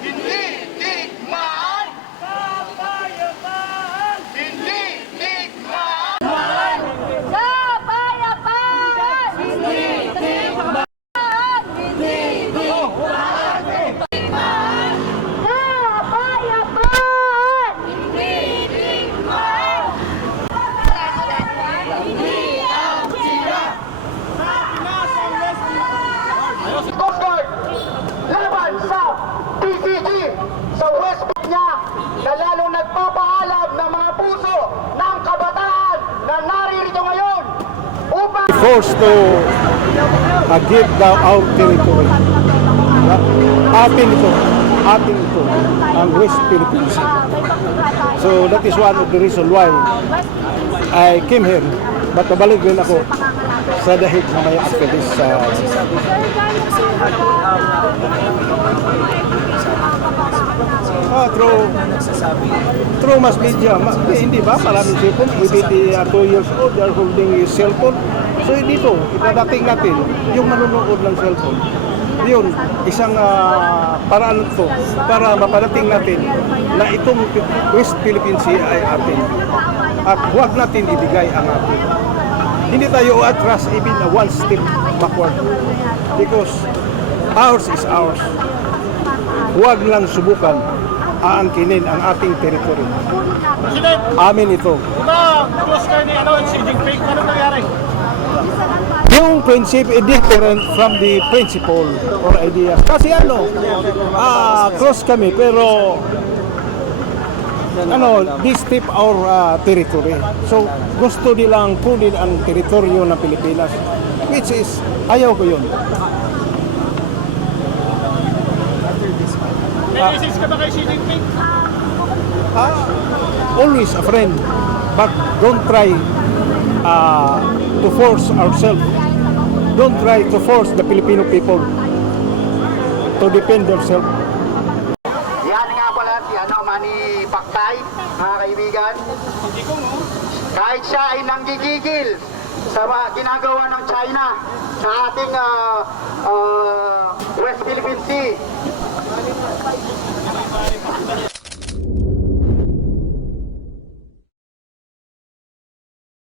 Hindi digmaan! Hindi digmaan! Kapayapaan! Hindi digmaan! Hindi digmaan! Kapayapaan! Hindi digmaan! Hindi ang sira! Coast Guard laban sa PCG sa West Pit niya na lalong nagpapaalam ng mga puso ng kabataan na naririto ngayon upang forced to uh, give down our territory. Uh, atin ito, atin ito, ang West Philippines. So that is one of the reason why I came here. But nabalik din ako sa dahig mamaya after this. Uh, ah, through, through mass media. Ma, eh, hindi ba? Maraming cellphone. Even the uh, two years old, they are holding a cellphone. So dito, itadating natin yung manunood ng cellphone. Yun, isang ah, paraan to para maparating natin na itong West Philippine Sea ay atin. At huwag natin ibigay ang atin. Hindi tayo atras even one step backward. Because ours is ours. Huwag lang subukan aangkinin ang ating territory. President, Amin ito. ito, close kayo ni ano, Xi Jinping. Ano nangyari? Yung principle is different from the principle or idea. Kasi ano, ah, close kami pero ano, this tip our ah, territory. So, gusto nilang kunin ang teritoryo ng Pilipinas. Which is, ayaw ko yun. May message ka ba kay Xi Jinping? Ah, always a friend, but don't try uh, to force ourselves. Don't try to force the Filipino people to defend themselves. Yan nga pala si ano, Manny Pactay, mga kaibigan. Kahit siya ay nanggigigil sa mga ginagawa ng China sa ating ah, ah, West Philippine Sea.